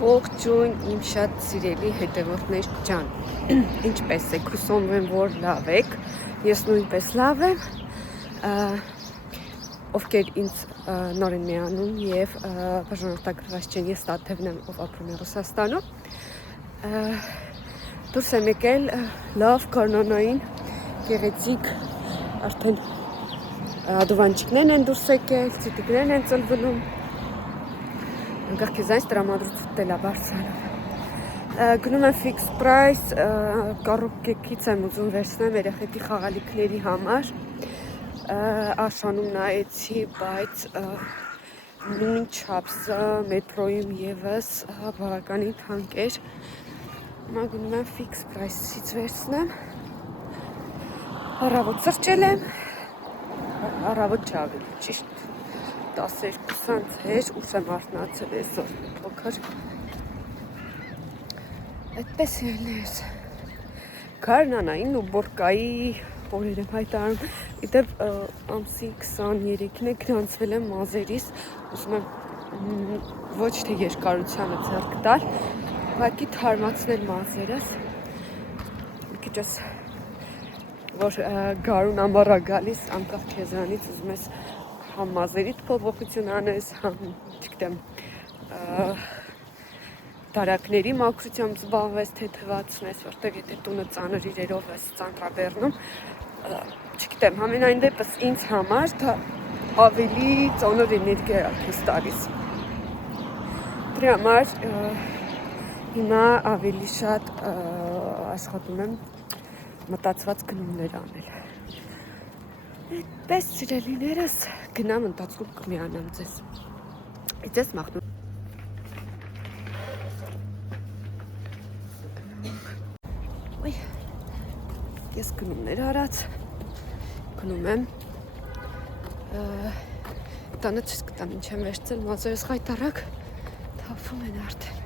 Ողջույն իմ շատ սիրելի հետևորդներ ջան, ինչպես եք, հուսով եմ, որ լավ եք, ես նույնպես լավ եմ, ովքեր ինձ նոր են միանում և բաժանորդագրված չեն, ես Տաթևն եմ, ով ապրում է Ռուսաստանում, դուրս եմ եկել լավ կանոնային գեղեցիկ, արդեն դուվանչիկներն են դուրս եկել, ծիտիկներն են ծլվնում, անկախ քեզ այս տրամադրություն դելա բարձրանում։ Գնում եմ fix price, կառուկեքից եմ ուզում վերցնեմ երեխեքի խաղալիքների համար։ Աշանում նայեցի, բայց նույն չափսը մետրոյում եւս բավականին թանկ էր։ Հիմա գնում եմ fix price-ից վերցնեմ։ Առավոտ սրճել եմ, առավոտ չավել, ճիշտ 12:20 ուշ եմ արթնացել այսօր փոքր։ Այդպես ելնես։ Գարնանային ու բորկայի օրեր եմ հայտարարում։ Իդեպ ամսի 23-ն է գրանցվել եմ մազերիս, ուզում եմ ոչ թե երկարությանը ձեռք տալ, ուղղակի թարմացնել մազերս։ Մի քիչ ես որ գարուն ամառա գալիս, անկախ քեզանից ուզում ես համ մազերիդ փոփոխություն անես, համ չգիտեմ դարակների մաքրությամբ զբաղվես, թեթևացնես, որտեղ եթե տունը ծանր իրերով ես ծանրաբեռնում, չգիտեմ, համենայն դեպս ինձ համար դա ավելի ծանր էներգիա է քեզ տալիս։ Դրա համար հիմա ավելի շատ աշխատում եմ մտածված գնումներ անել։ Այդպես սիրելիներս գնամ ընթացքում կմիանամ ձեզ։ Իձես մաղթում։ Ոյ, ես գնումներ արած, գնում եմ, տանը չես կտամ ինչ եմ վերցել, մազերս խայտարակ, թափվում են արդեն։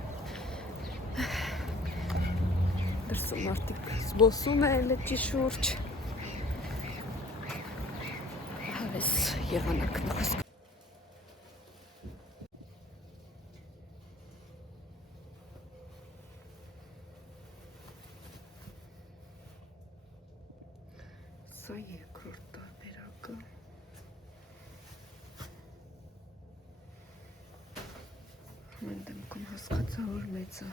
Դրսում մարդիկ զբոսում են լճի շուրջ։ Հավես եղանակն խոսք։ Սա երկրորդ տարբերակը։ Ամեն դեպքում հասկացա, որ մեծ է։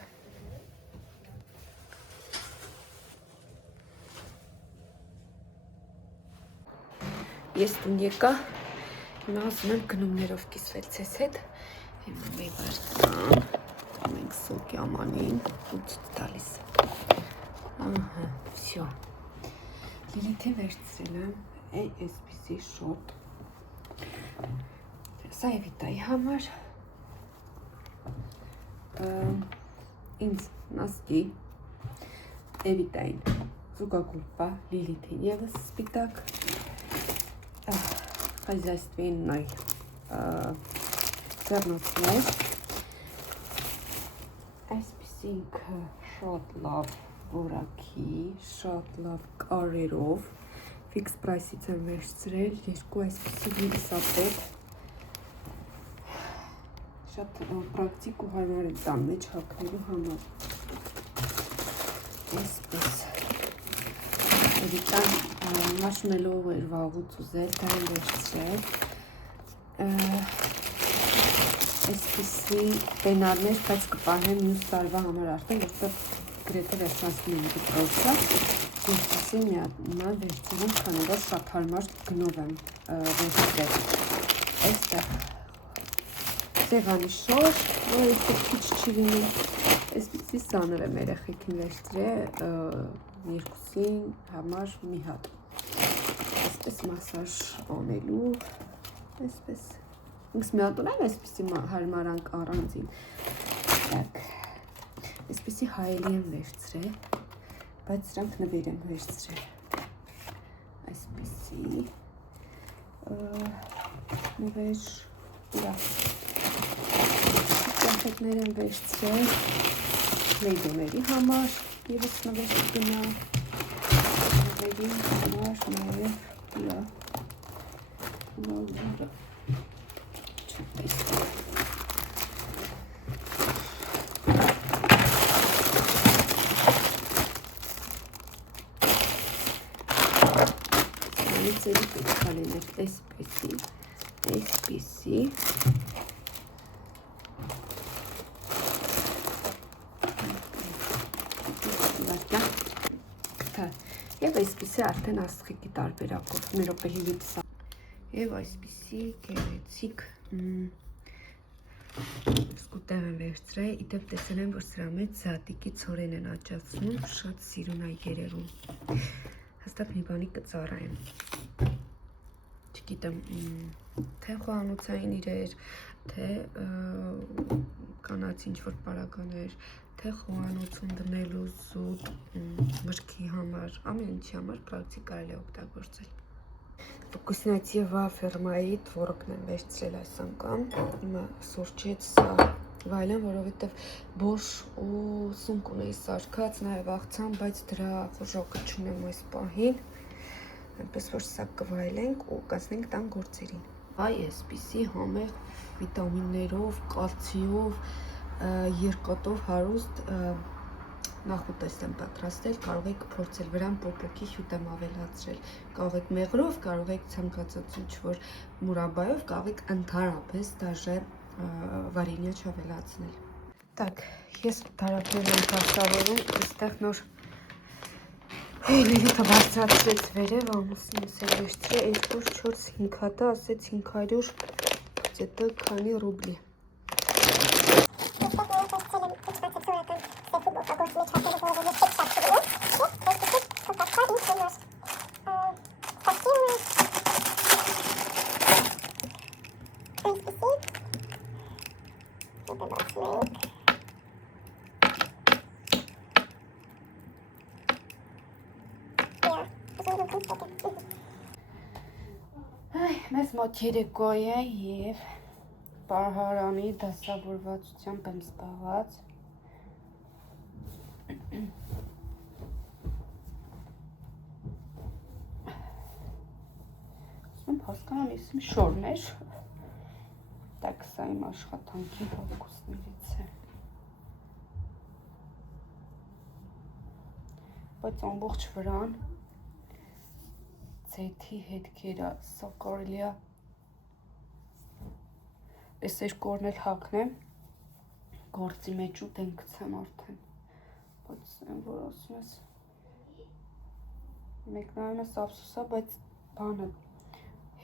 Ես տուն եկա, հիմա ասում եմ գնումներով կիսվել ցես հետ, հիմա մի վարդան, մենք սոկի ամանին ու ցույց տալիս։ Ահա, всё։ Լիլիթին վերցրել եմ այսպիսի շոտ։ Սա Էվիտայի համար։ Ինձ նասկի Էվիտային զուգակուլպա, Լիլիթին եւս սպիտակ։ Хозяйственной ձեռնոցներ, այսպիսինք շատ լավ որակի, շատ լավ կարերով, fix price-ից եմ վերցրել, երկու այսպիսի վիրիսապետ, շատ պրակտիկ ու հարմար են տան մեջ հագնելու համար, այսպես, Էվիտան մաշմելով էր վաղուց ուզել, դա եմ վերցրել, այսպիսի պենարներ, բայց կպահեմ մյուս տարվա համար արդեն, որտեղ գրեթե վերջացնում եմ դպրոցը, այսպիսի միանալ վերցրել, քանի որ շատ հարմար գնով եմ վերցրել, այստեղ սեղանի շոր, որ այստեղ քիչ չի լինում, այսպիսի սաներ եմ երեխեքին վերցրել, երկուսին համար մի հատ, այսպես մասաժ անելու, այսպես, ինքս մի հատ ունեմ այսպիսի հարմարանք առանձին, այսպիսի հայելի եմ վերցրել, բայց սրանք նվեր եմ վերցրել, այսպիսի, նվեր, ուրա, ճամփետներ եմ վերցրել, լեյդոների համար, եվս նվեր կգնա, նվերի համար նաև ուրա, ուրա, չտեստ, Բարձերի պետք է լիներ այսպիսի Եվ այսպիսի արդեն աստղիկի տարբերակով մի րոպե հիվից Եվ այսպիսի գեղեցիկ սկուտեղ եմ վերցրել, իդեպ տեսել եմ, որ սրա մեջ զատիկի ցորեն են աճացնում, շատ սիրուն է երևում։ Հաստատ մի բանի կծառայեմ։ Չգիտեմ, թե խոհանոցային իրեր, թե կանաց ինչ-որ պարագաներ, թե խոհանոցում դնելու զուտ մրգի համար, ամեն ինչի համար պրակտիկ կարելի է օգտագործել։ Вкуснятива ֆիրմայի թորոկն եմ վերցրել այս անգամ, հիմա սուրճեց վայելեմ, որովհետև բոշ ու սունկ ունեի սարքած, նաև աղցան, բայց դրա խոժոկը չունեմ այս պահին, այնպես որ սա կվայելենք ու կացնենք տան գործերին։ Այ այսպիսի համեղ վիտամիններով, կալցիով, երկաթով հարուստ նախուտեստ եմ պատրաստել, կարող եք փորձել վրան պոպոկի հյութ եմ ավելացրել, կարող եք մեղրով, կարող եք ցանկացած ինչ-որ մուրաբայով, կարող եք ընդհանրապես դաժե վարինյա չավելացնել։ Так, ես տարածել եմ բարձրավորում, այստեղ նոր լիլիթը բարձրացրեց վերև, ամուսինս է վերցրել 2-4-5 հատը, ասեց 500 где-то քանի ռուբլի։ Մեզ մոտ երեկո է և պահարանի դասավորվածությամբ եմ զբաղված։ Ասում հասկանամ, ես իմ շորներ, так սա իմ աշխատանքի հոգուսներից է։ Բայց ամբողջ վրան ձեթի հետքերը, սա կարելի է այս երկու օրն էլ հագնեմ, գործի մեջ ու դեն գցեմ արդեն, բայց այն որ ասում ես, մեկնայում ես ափսոսա, բայց բանը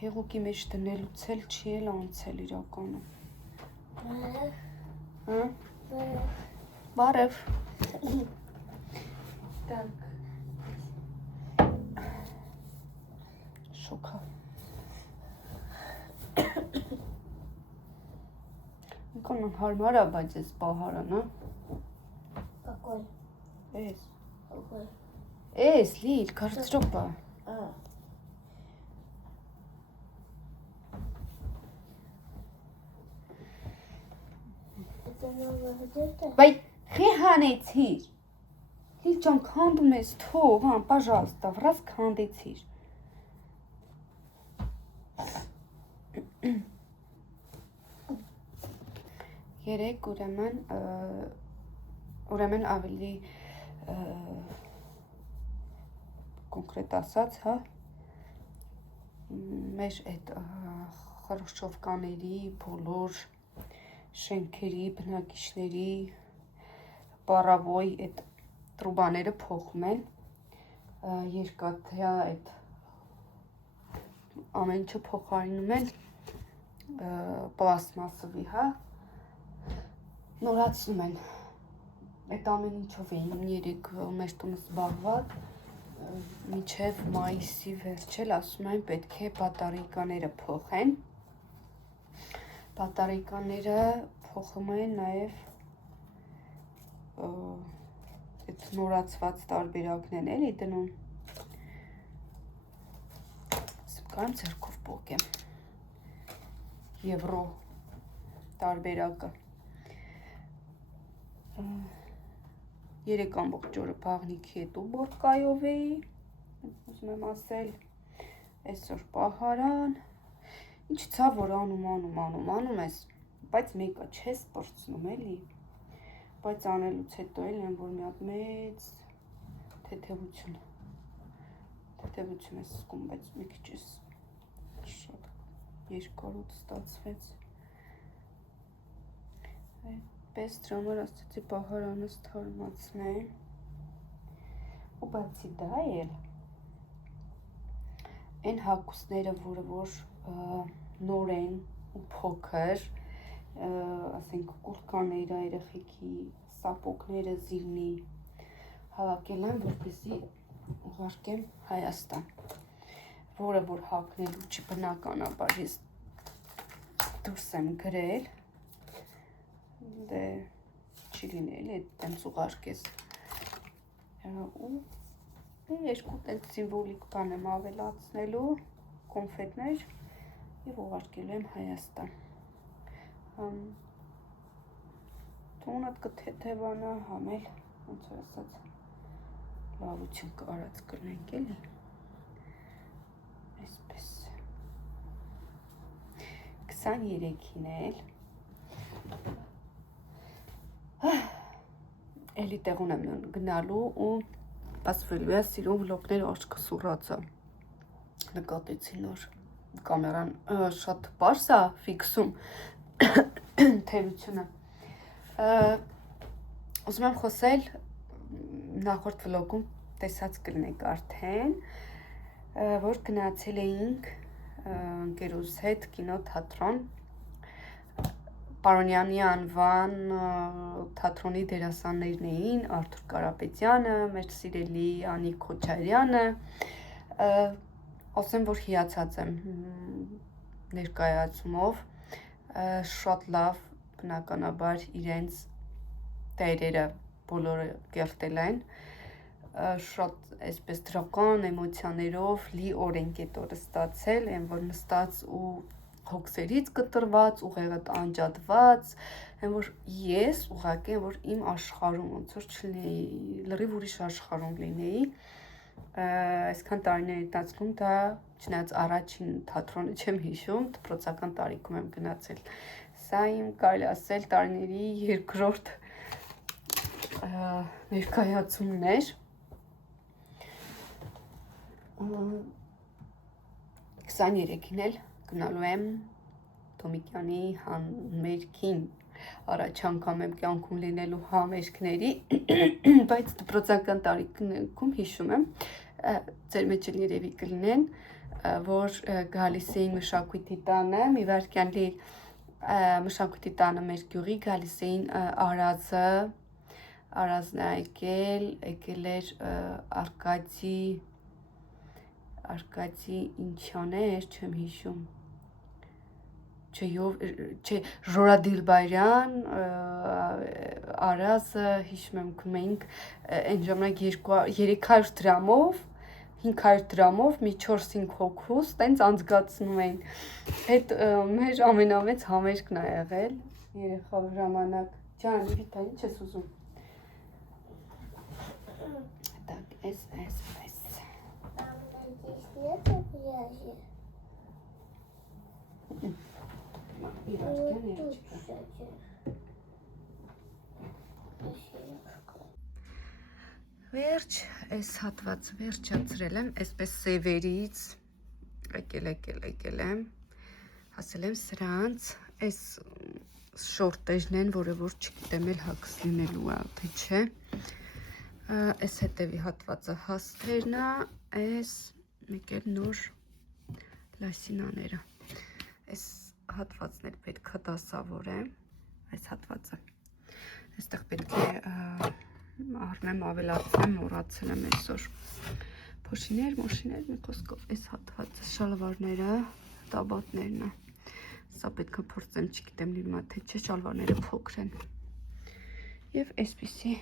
հեղուկի մեջ դնելուց էլ չի էլ անցել իրականում։ Բարև։ Շոքա։ Ինքան հարմար է, բայց ես պահարան, Какой? Էս։ Какой? Էս, լիլ, կարծրոպա։ Это новая одежда? Բայ, խի հանեցիր։ Լիլ ջան, քանդում ես, թող, հան, пожалуйста, վրաս քանդեցիր։ Երեք ուրեմն ավելի կոնկրետ ասած, հա, մեր այդ խրուշչովկաների, բոլոր շենքերի, բնակիչների, պարավոյ այդ տրուբաները փոխում են, երկաթյա այդ ամեն ինչը փոխարինում են պլաստմասովի, հա, նորացնում են, այդ ամեն ինչով էին երեք մեր տունը զբաղված, մինչև մայիսի վերջել ասում են պետք է բատարայկաները փոխեն, բատարայկաները փոխում են նաև այդ նորացված տարբերակներն էլի դնում, կարամ ձեռքով պոկեմ, եվրո տարբերակը, 3 ամբողջ օրը բաղնիքի հետ ուբորկայով էի, ուզում եմ ասել, այսօր պահարան, ինչ ցավ որ անում ես, բայց մեկը չես պրծնում էլի, բայց անելուց հետո էլ եմ որ մի հատ մեծ թեթևություն թեթևություն է զգում, բայց մի քիչ շատ երկարոտ ստացվեց։ Այդպես դրա համար ասացի պահարանս թարմացնեմ։ Ու բացի դա էլ այն հագուստները, որ նոր են ու փոքր, ասենք կուրտկաները, երեխեքի սապոգները զիլնի հավաքել եմ, որպեսզի ուղարկեմ Հայաստան, որը որ հագնելու չի բնականաբար ես դուրս եմ գրել, դե չի լինել, այդտենց ուղարկես ու երկու տենց սիմվոլիկ բան եմ ավելացնելու, կոնֆետներ և ուղարկելու եմ Հայաստան։ Տունդ կթեթևանա, համել, ոնց որ ասած, լավություն կարած կրնենք էլի, այսպես, 23-ին էլ, էլի տեղուն եմ գնալու ու ասվելու է սիրուն վլոգներ աչքը սուրացը, նկատեցի նոր կամերան շատ պարս է ֆիքսում թերությունը, ուզում եմ խոսել նախորդ վլոգում տեսած կլինեք արդեն, որ գնացել էինք ընկերուս հետ կինոթատրոն, Պարոնյանի անվան թատրոնի դերասաններն էին Արթուր Կարապետյանը, մեր սիրելի Անիկ Քոչարյանը, ասեմ, որ հիացած եմ ներկայացումով, շատ լավ, բնականաբար իրենց տերերը բոլորը կերտել են, շատ այսպես դրական էմոցիաներով լի օր ենք այդ օրը ստացել, այն որ նստած ու հոգսերից կտրված, ուղեղդ անջատված, այն որ ես ուղղակի այն որ իմ աշխարհում ոնց որ չլինեի, լրիվ ուրիշ աշխարհում լինեի, այսքան տարիների ընթացքում դա չնայած առաջին թատրոնը չեմ հիշում, դպրոցական տարիքում եմ գնացել, սա իմ կարելի ասել տարիների երկրորդ ներկայացումն էր, 23-ին էլ գնալու եմ Թոմիկյանի համերգին, առաջ անգամ եմ կյանքում լինելու համերգների, բայց դպրոցական տարիքում հիշում եմ, ձեր մեջ էլ երևի կլինեն, որ գալիս էին մշակույթի տանը, մի վայրկյանլի մշակույթի տանը մեր գյուղի գալիս էին Արազն է եկել էր Արկադի ինչյան էր, չեմ հիշում, չէ, Ժորա Դիլբարյան, Արազը, հիշում եմ գնում էինք, այն ժամանակ 300 դրամով, 500 դրամով մի 4-5 հոգուս տենց անցկացնում էին, այդ մեր ամենամեծ համերգն է եղել, երեխա ժամանակ, ջան, Վիտա, ինչ ես ուզում, так, այսպես, Это пряжа. Վերջ, այս հատվածը վերջացրել եմ, այսպես սևերից եկել եմ, հասել եմ սրանց, այս շորտեջն են, որը որ չգիտեմ էլ հագս լինելու է, թե չէ, այս հետևի հատվածը հասթերն է, այս մեկ էլ նոր լասինաները, այս հատվածն էլ պետք է դասավորեմ, այս հատվածը, այստեղ պետք է առնեմ, ավելացնեմ, մոռացել եմ այսօր, փոշիներ, մի խոսքով, այս հատվածը, շալվարները, տաբատներն է, սա պետք է փորձեմ, չգիտեմ լինում է, թե չէ, շալվարները փոքր են, և այսպիսի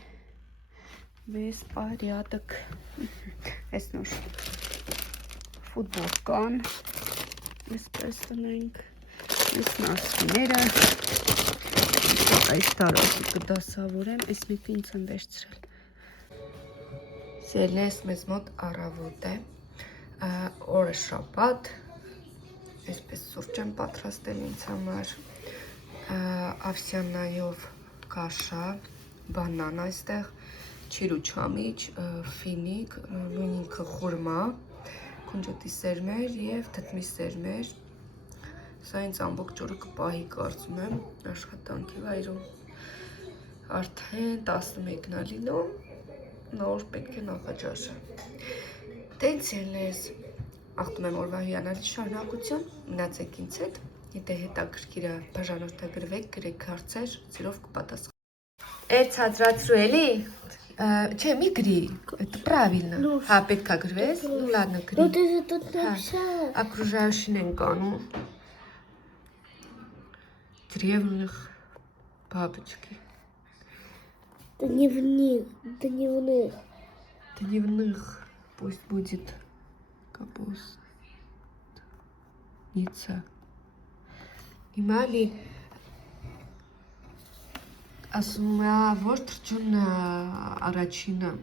բեսպարյադկ, այս նոր ֆուտբոլկան, այսպես տնենք, այս նասկիները, այս տարածի կդասավորեմ, այս մեկը ինձ եմ վերցրել։ Սիրելիներս, մեզ մոտ առավոտ է, օրը շաբաթ, այսպես սուրճ եմ պատրաստել ինձ համար, ավսյանայով կաշա, բանան այստեղ, չիրուչամիչ, ֆինիկ, նույն ինքը խուրմա, քունջոտի սերմեր եւ թթմի սերմեր։ Սա ինձ ամբողջ օրը կպահի կարծում եմ աշխատանքի վայրում։ Արդեն 11-ն է լինում, նոր պետք է նախաճաշը։ Տենց ելես, աղտում եմ օրվա հիանալի շարունակություն, մնացեք ինձ հետ, եթե հետաքրքիր է բաժանորդագրվեք, գրեք հարցեր, սիրով կպատասխանեմ։ Ցածրացրու էլի։ Չէ, մի գրի, это правильно։ Հա, պետք է գրվես, ну ладно, գրի։ Ну ты же тут написала. Окружающим անում древних бабочки. Дневных. Дневных пусть будет капустница. Имали асума вортрчун арачина.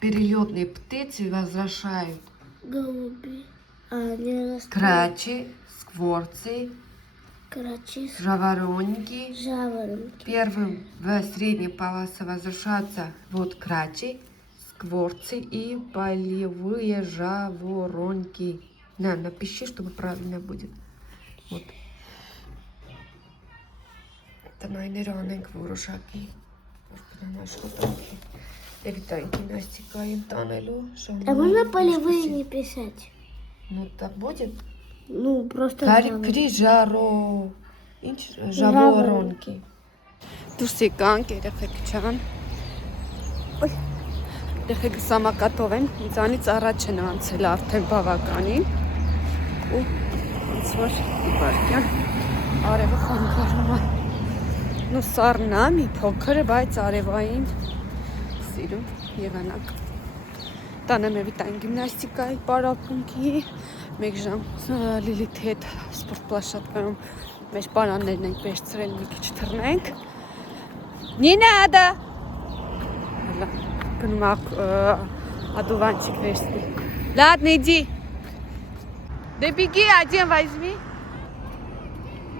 Перелетные птицы возвращают Голуби. Не растут. крачи, скворцы, Крачи. жаворонки. Жаворонки. Первым в средней полосе возвращаются вот крачи, скворцы и полевые жаворонки. На, напиши, чтобы правильно будет. Вот. Это найнеранենք որոշակի աշխատանքի դեպի գիմնաստիկային տանելու А можно полевые не писать? Ну так будет. Ну, просто Գրի ժարո ինչ ժավորոնկի դուրս եկանք երեխեք չան Ոյ երեխեք սամակատով են ինձանից առաջ են անցել արդեն բավականին ու ոնց որ իբարկյան արևը խանգարում է նու սառն է մի փոքր բայց արևային սիրում եղանակ տանեմ եվիտային գիմնաստիկայի պարապմունքի մեկ ժամ Լիլիթի հետ սպորտ պլաշատկայում մեր պարաններն ենք վերցրել մի քիչ թռնենք Նինա ադա հələ գնում ադուվանչիկ վերցնել Ладно иди Դե բիգի ադին վայզմի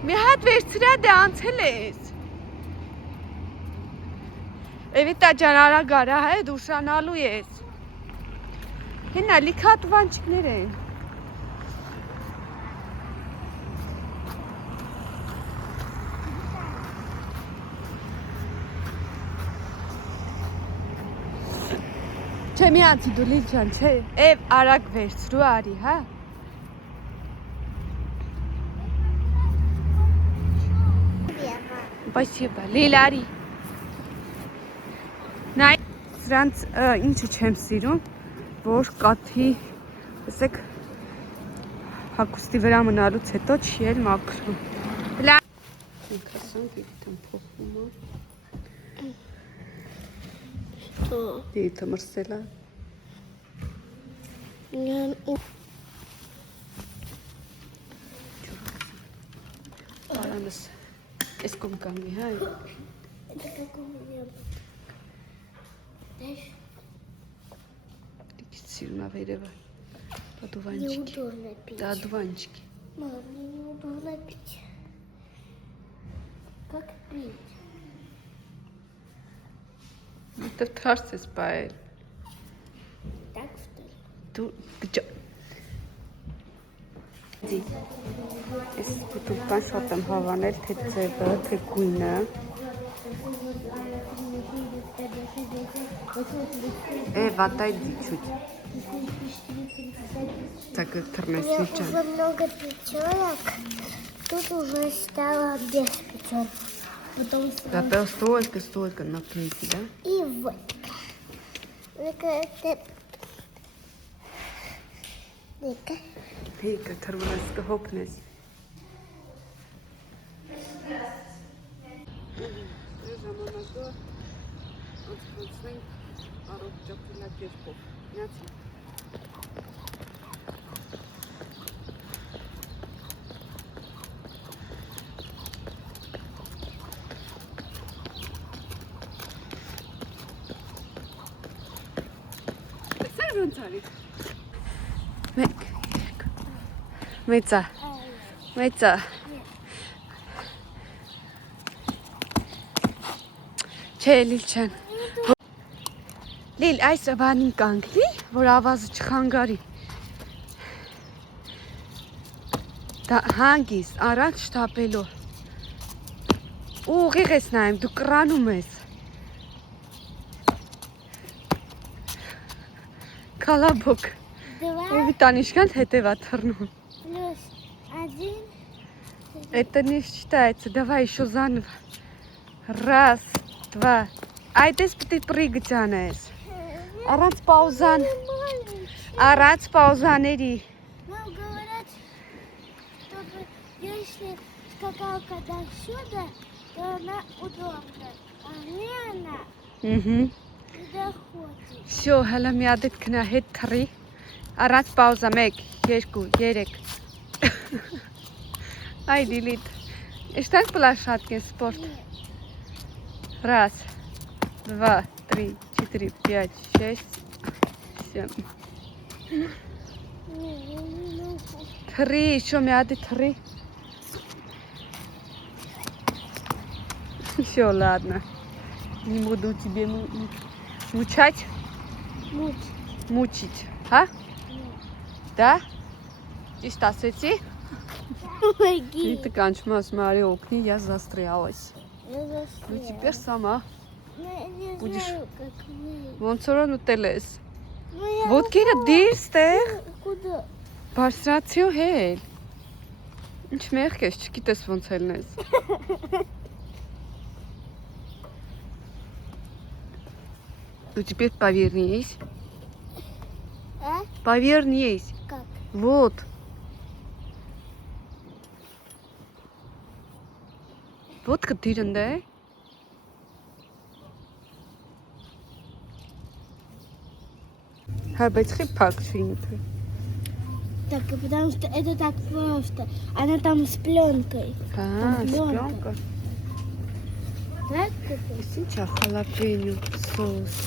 մի հատ վերցրա դե անցել ես Էվիտա ջան արագ արա հա դու ուշանալու ես Հենա լիքը ադուվանչիկներ են Չէ մի անցի դու լիլ ջան չէ Էվ արագ վերցրու արի հա Спасибо Լիլ արի Նայ սրանց ինչը չեմ սիրում որ կաթի ասեք հագուստի վրա մնալուց հետո չի էլ մաքրում Ինքասան գիտեմ փոխվում է Что? Դիթը մրսել է Արանս Ես կոմ կանգնի հա Это как у меня. Знаешь, Դիքից սիրում է վերևը Ադուվանչիկի неудобно пить. Դա ադուվանչիկի Мам, мне неудобно пить. Как пить? Որտեվ թարս ես բայել Так, что ли? Դու բջա Ես կուտուբան շատ եմ հավանել թե ձևը, թե գույնը Отойди чуть Так интернет сейчас Уже много пятерок. Тут уже стало без пятерок. Потом Зато столько наклейки, да? и вот. Ну-ка. Հեյկը թրվում ես կհոգնես Ժամանակը անցկացնենք առողջապահակերպով Միացի Սեր ոնց արիք Մեկ Մեծա Չէ Լիլ չան Լիլ այս բանին կանգնի որ ավազը չխանգարի։ Դա հանգիստ, առաջ շտապելով։ Ուղիղ ես նայում, դու կռանում ես։ Колобок. Два Танечка հետևա թռնում։ плюс один. Это не считается. Давай еще заново. Раз, два. Ай, ты прыгать, Анес. Аранц паузан. Аранц паузанери. Нам говорят, чтобы если скакалка до сюда, то она удобна. А мне она Угу. не доходит. Все, հələ միադդ կնա հետ թռի։ Առանց պաուզա 1, 2, 3։ Ай, Лилит. Ишь площадки спорт. Раз, два, три, 4, 5, 6, 7. Не могу. Три, еще мяды три. Все, ладно. Не буду тебе мучать, мучить. А? Да? И что, сети? И Помоги. ты, конечно, смотри, окни, я застрялась. Я застряла. Ну теперь сама. Ну, я не будешь- знаю, как выйти. Вон все равно телес. Ну, я Вот вот кира дирстեղ куда? բարձրացիո հել։ Ինչ մեղք ես, չգիտես ոնց ելնես։ Ну теперь повернись. А? Повернись. Как? Вот. Вот կդիրն է։ Հա, բայց խի փակ չի ինքը։ Так, потому что это так просто. Она там с пленкой. Հա, Պլյոնկա։ սպլոնկա։ Так, купить? Ինչ է խալապենյու սոս։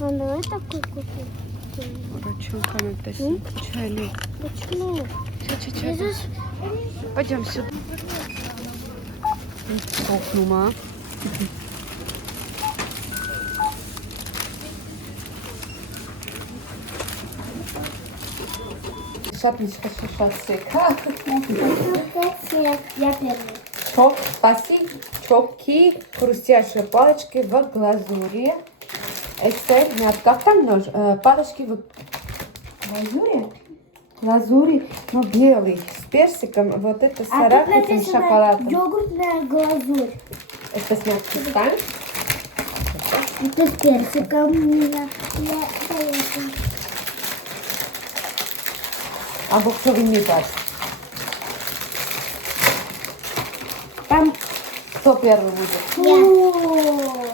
Ну, давай такой купим. Առաջին անգամ եմ տեսնում։ Չայլի։ Почему? Չէ։ Это ж... Пойдем сюда. Окնում է։ Շատ շատ հա։ Я первый. Чок, спаси, чоки, хрустящие палочки в глазури. Это нет, как там нож? Палочки в глазури? Глазури, но белый, с персиком. Вот это с арахисом и шоколадом. Йогуртная глазурь. Это с мягким станет. Это с персиком у меня. Я поехала. А боксовый не дать. Там... Кто первый будет? Я.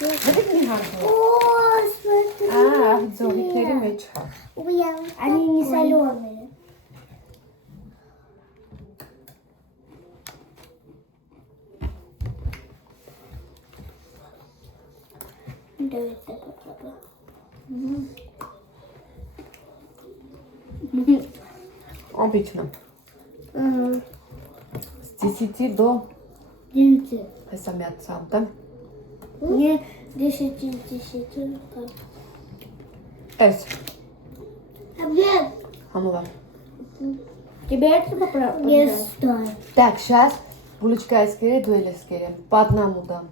Будет не гарно. О, смотри. А, зори перемеч. Они не соленые. Давай так попробуем. Обычно. Ага. С 10 до Девять. Хасамят да? Мне 10. Эс. Обед. Хамова. Тебе это попробовать? Не стоит. Так, сейчас булочка из керри, дуэль из керри. По одному дам.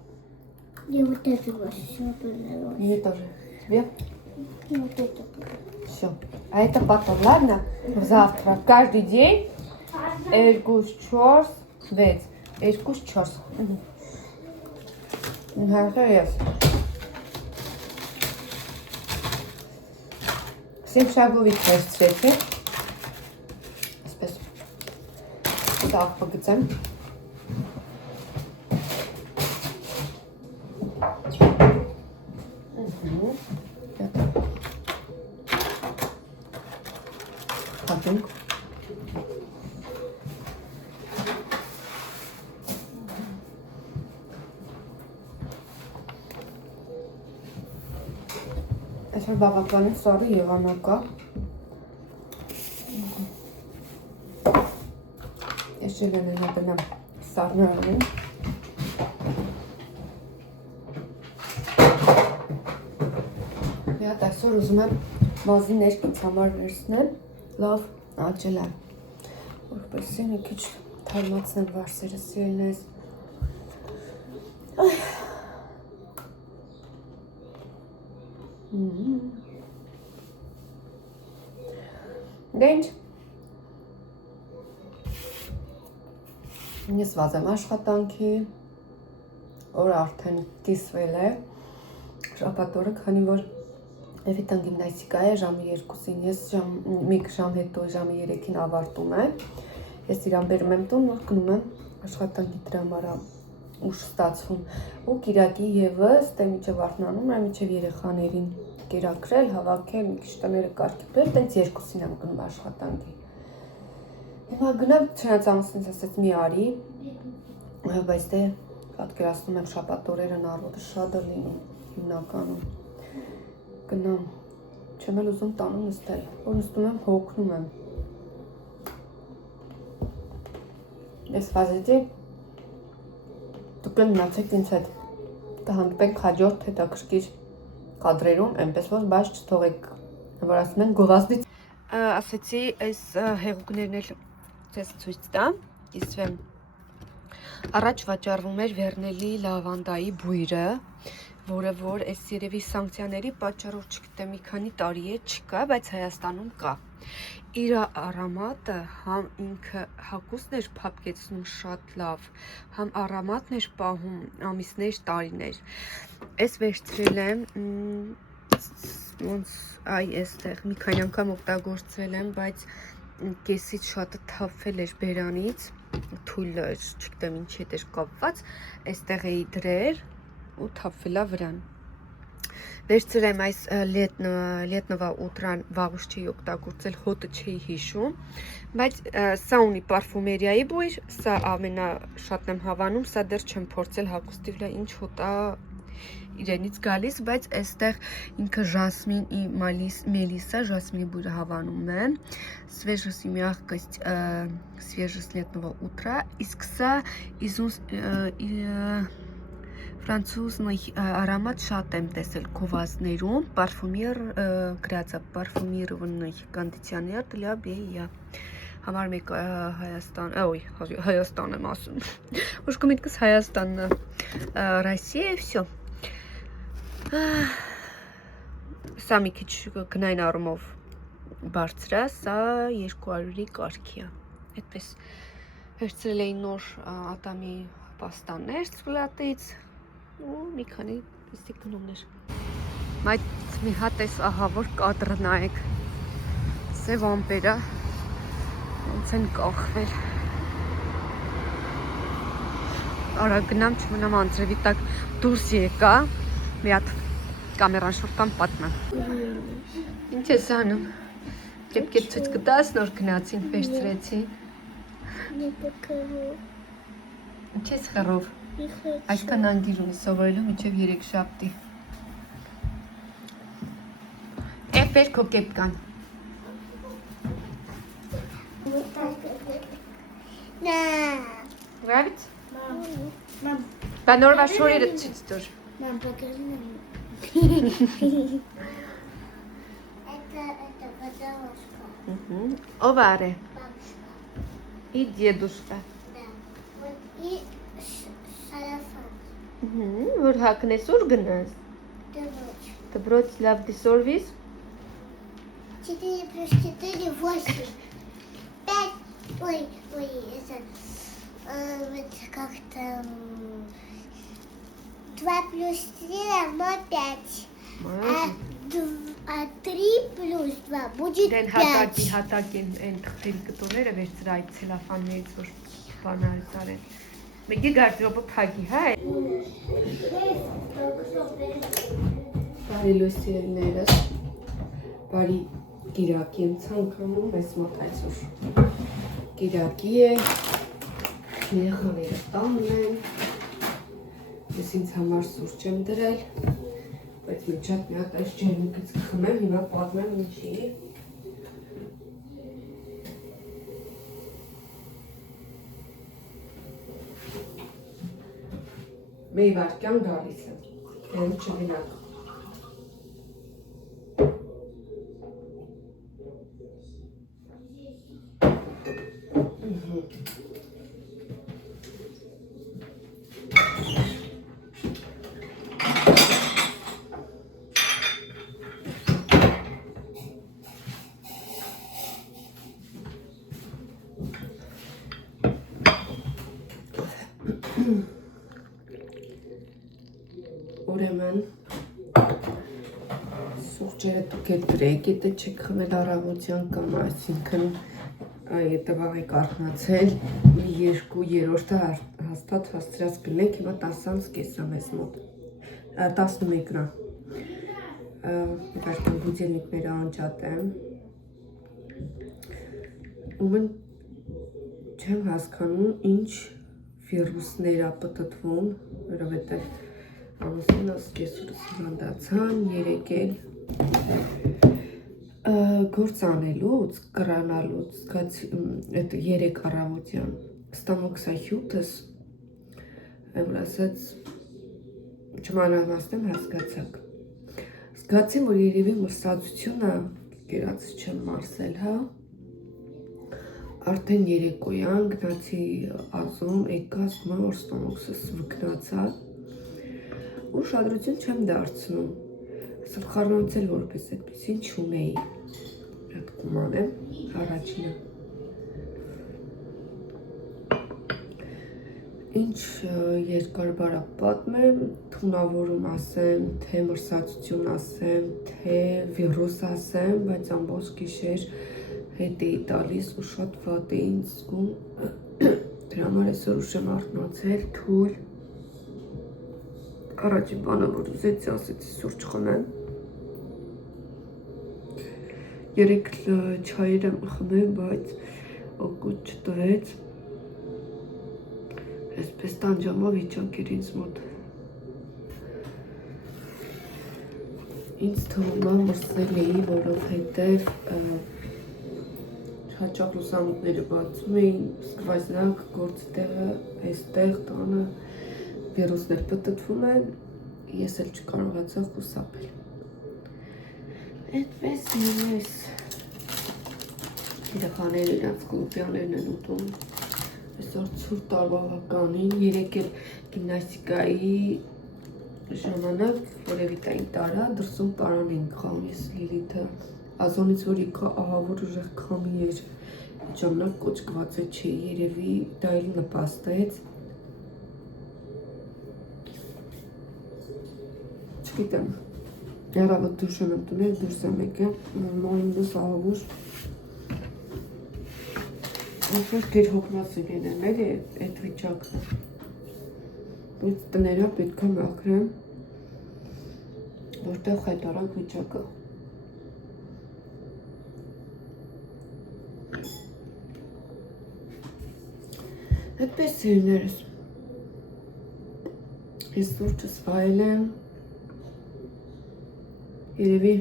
Мне вот это больше понравилось. Мне тоже. Тебе? Вот это. Все. А это потом, ладно? Завтра. Каждый день. Эргус чорс. Вец. Эргус чорс. Хорошо, есть. 7 շագովի թերցրեք է։ Այսպես։ Դա աղբագծեմ։ Հատունք։ Այսօր բավականին սառը եղանակ կա։ Ես չեմ նայում սառնարան։ Մի հատ այսօր ուզում եմ մազի ներքից համար վերցնեմ, լավ աճելա, որպեսզի մի քիչ թարմացնեմ վարսերը սիրելիներս։ Դե ինչ, ես վազեմ աշխատանքի, օրը արդեն կիսվել է, շաբաթ օրը, քանի որ Էվիտան գիմնաստիկա է ժամը 2-ին, ես մի ժամ հետո ժամը 3-ին ավարտում է, ես իրան բերում եմ տուն, որ գնում եմ աշխատանքի դրա համար ուշ ստացվում, ու կիրակի ևս, դե մինչև արթնանում եմ, մինչև երեխաներին կերակրել, հավաքել, մի քիչ տները կարգի բերել, տենց 2-ին եմ գնում աշխատանքի։ Հիմա գնամ, չնայած ամուսինս ասեց մի արի, բայց դե պատկերացնում եմ շաբաթ օրերն առօրը շատ է լինում հիմնականում։ Գնամ, չեմ էլ ուզում տանում նստել, որ նստում եմ, հոգնում եմ։ Ես վազեցի, դուք էլ մնացեք ինձ հետ, կհանդիպենք հաջորդ հետաքրքիր կադրերում, այնպես որ բայց չթողեք, որ ասում են գովազդից։ Ասեցի, այս հեղուկներն էլ ձեզ ցույց տամ, կիսվեմ։ Առաջ վաճառվում էր Վերնելի լավանդայի բույրը, որը որ այս երևի սանկցիաների պատճառով չգիտեմ մի քանի տարի է չկա, բայց Հայաստանում կա։ Իր արամատը համ ինքը հագուստն էր փափկեցնում շատ լավ, համ արամատն էր պահում ամիսներ, տարիներ։ Այս վերցրել եմ, ոնց այ էստեղ մի քանի անգամ օգտագործել եմ, բայց կեսից շատը թափվել էր բերանից, թույլ էր, չգիտեմ ինչի հետ էր կապված, այստեղ էի դրեր ու թափվելա վրան։ Վերցրել եմ այս լետնովա ուտրան վաղուց չէի օգտագործել, հոտը չէի հիշում, բայց սա ունի պարֆումերիայի բույր, սա ամենաշատն եմ հավանում, սա դեռ չեմ փորձել հագուստի վրա ինչ հոտա իրենից գալիս, բայց այստեղ ինքը ժասմին и мелиса, ժասմինի բույրը հավանում եմ, свежесть и мягкость, свежесть летнего утра, իսկ սա ֆրանցուզնի արամատ շատ եմ տեսել քովազներում, պարֆումեր գրած է, պարֆումիրованный кондиционер для белья։ Համար մեկ Հայաստան եմ ասում, ուշքը միտքս Հայաստանն է, Ռոսիա է, վсё։ Սա մի քիչ գնային առումով բարձր է, սա 200-ի կարգի է, այդպես վերցրել էի նոր ատամի պաստաներ ծուլատից ու մի քանի պիստիկ գնումներ։ Այդ մի հատ էս ահա որ կադրը նայեք, սև ամպերը, ոնց են կախվել։ Արա գնամ չմնամ անձրևի տակ դուրս եկա, մի հատ կամերան շուրտան պատմեմ։ Ինչ ես անում, կեպկետ ցույց կտաս նոր գնացին, վերցրեցի։ Ինչ ես խռով, այսքան անգիր ունի սովորելու մինչև 3 շաբթի։ Էպեր քո կեպկան։ Նравится? Мам. Դա նորվա շորերը ցույց տուր։ Мам, покажи нам. Это водолазка. Ով արե։ Бабушка. И дедушка։ Да. Вот и сарафан. Որ հակնես ուր գնաս։ Дочь. Դբրոց լավ դիսորվիս։ 4 плюс 4 8. 5. Ой, это вот как-то 2 плюс 3 равно 5. А 3 плюс 2 будет 5. Հատակի են թղթերի կտորները վերցր այդ ցելոֆաններից որ բանալից արեն։ Մեկի գարդրոբը փակի, հա։ Բարի լույսերներս, բարի կիրակի եմ ցանկանում, այս մոտ այսօր կիրակի է, երեխաները տանն են, ես ինձ համար սուրճ եմ դրել, բայց միջատ մի հատ այս ջերմուկից կխմեմ, հիմա պատմեմ ինչի։ Մեի վարկյան գալիս է, դեմ չգնակ։ ուրեմն սուրճերը դուք եք դրեք, եթե չեք խմել առավոտյան կամ այսինքն եթե վաղ եք արթնացել, մի 2/3-ը հաստատ հասցրած կլեք, հիմա 10-ից կես է մեզ մոտ, 11 գրամ, իպաշտան բուդելնիկները անջատեմ, ումն չեմ հասկանում ինչ վիրուսներ է պտտվում, որովհետև ամուսինս կեսուրս հանդացան, երեկել գործ անելուց, կրանալուց, երեք առավոտյան, ստամոքսա հյութս, որ ասած, չմանրամասնեմ հասկացակ, զգացին, որ երևի մրսածությունը կերացս չեմ մարսել, հա, արդեն երեկոյան գնացի ազում, եկաս նոր ստամոքսս վկնացա, ուշադրություն չեմ դարձնում, սխառնացել որպես այդպեսին չունեի, այդ կումանեմ, առաջինը, ինչ երկար բարակ պատմեմ, թունավորում ասեմ, թե մրսածություն ասեմ, թե վիրուս ասեմ, բայց ամբողջ գիշեր հետ էի տալիս ու շատ վատ էի ինձ զգում, դրա համար այսօր ուշ եմ արթնացել, թույլ, առաջին բանը, որ ուզեցի ասեցի սուրճ խմեմ, երեք չայեր եմ խմեմ, բայց օգուտ չտվեց, այսպես տանջամավիճակ էր ինձ մոտ, ինձ թվում է մրսել էի, որովհետև հաճախ լուսամուտները բացում էին, սկվազնակ, գործի տեղը, այստեղ տանը վիրուսներ պտտվում են, ես էլ չկարողացա խուսափել։ Այդպես ես երեխաները իրանց կոլպյաներն են ուտում, այսօր ցուրտ տարվավականին, երեկ էլ գիմնաստիկայի ժամանակ որևիտային տարա, դրսում պարան էինք խաղում, ես Լիլիթը, Ազոնից որ եկա ահավոր ուժեղ քամի էր, ժամանակ կոճկված չէի, երևի դա էլ նպաստեց, չգիտեմ, առավոտ դուրս եմ տունել, դուրս եմ եկել, նորմալինս ահավոր, ոնց գեր հոգնած լինեմ, էլի այդ վիճակը, բայց տներա պետք է մաքրեմ, որտեղ խայտարակ վիճակը, այդպես սիրներս, ես սուրճս վայել եմ, երևի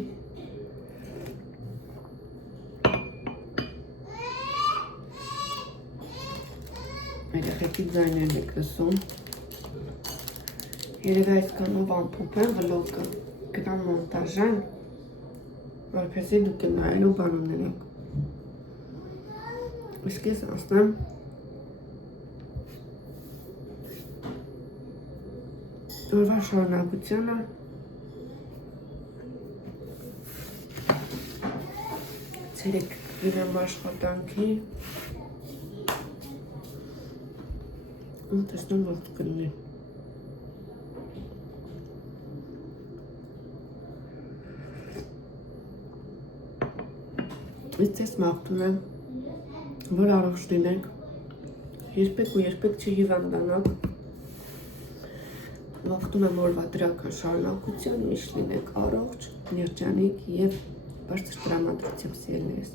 երեխեքի ձայներն եք լսում, երևի այսքանով ամփոփեմ վլոգը, գնամ մոնտաժեմ, որպեսզի դուք նայելու բան ունենաք, իսկ ես ասեմ, օրվա շարունակությունը ցերեկ գնամ աշխատանքի ու տեսնեմ ոնց կլինի ես ձեզ մաղթում եմ որ առողջ լինեք երբեք ու երբեք չհիվանդանաք Մաղթում եմ օրվա դրական շարունակություն, միշտ լինեք առողջ, երջանիկ և բարձր տրամադրությամբ սիրելիներս։